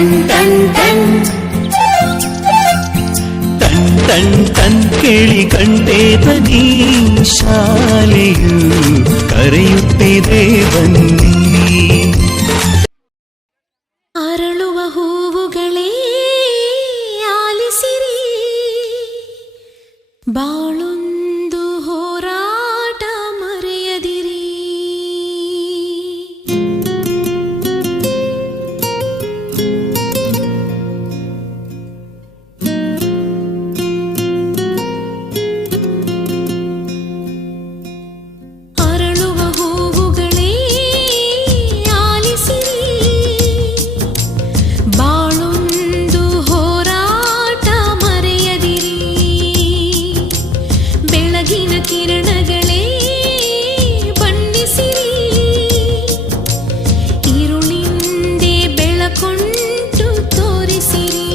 Ton ton ton ton ton ton ಕೇಳಿ ಗಂಟೆ ಧ್ವನಿ ಶಾಲೆಯು ಕರೆಯುತ್ತಿದೆ ಬನ್ನಿ. ಅರಳುವ ಹೂವುಗಳೇ ಆಲಿಸಿರಿ, ಬಾಳೊಂದು ಹೋರಾಟ ಮರೆಯದಿರಿ. ಅರಳುವ ಹೂವುಗಳೇ ಆಲಿಸಿರಿ, ಬಾಳೊಂದು ಹೋರಾಟ ಮರೆಯದಿರಿ. ಬೆಳಗಿನ ಕಿರಣಗಳೇ ಬಣ್ಣಿಸಿರಿ, ഇരുളിಂದೆ ಬೆಳಕೊಂಟು ತೋರಿಸಿರಿ.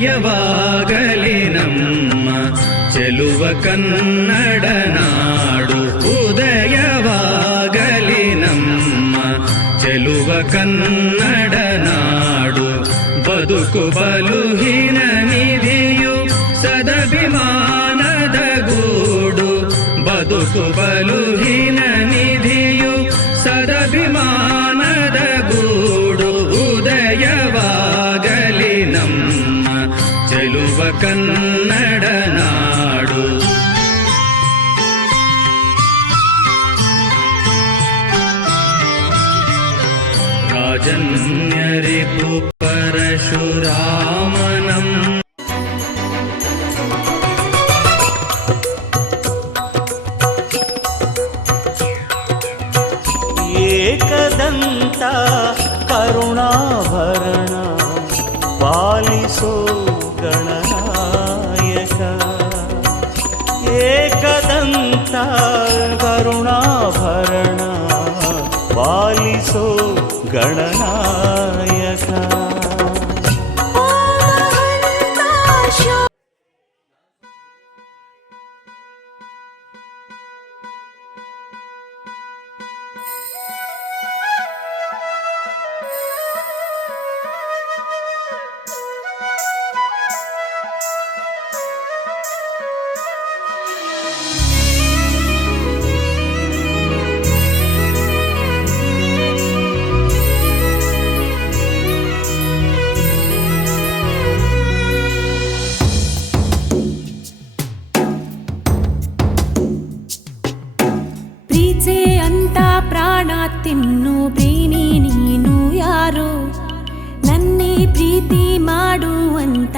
ಉದಯವಾಗಲಿ ನಮ್ಮ ಚೆಲುವ ಕನ್ನಡ ನಾಡು, ಉದಯವಾಗಲಿ ನಮ್ಮ ಚೆಲುವ ಕನ್ನಡ ನಾಡು. ಬದುಕು ಬಲುಹಿನ ನಿಧಿಯು ಸದಭಿಮಾನದ ಗೂಡು, ಬದುಕು ಬಲುಹಿನ ನಿಧಿಯು ಸದಭಿಮಾನದ ಗೂಡು. ಉದಯವಾಗಲಿ ನಮ್ಮ ಚೆಲುವ ಕನ್ನಡ ನಾಡು. ರಾಜನ್ಯರಿಪು ಪರಶುರಾಮನಂ ಏಕದಂತ ಕರುಣಾಭರಣ ಪಾಲಿಸೋ ಗಣನಾಯಕ. ಏಕದಂತ ಕರುಣಾಭರಣ ಪಾಲಿಸೋ ಗಣನಾಯಕ. ಮಾತಿನ್ನು ಪ್ರೇಮಿ ನೀನು ಯಾರೋ, ನನ್ನೇ ಪ್ರೀತಿ ಮಾಡುವಂತ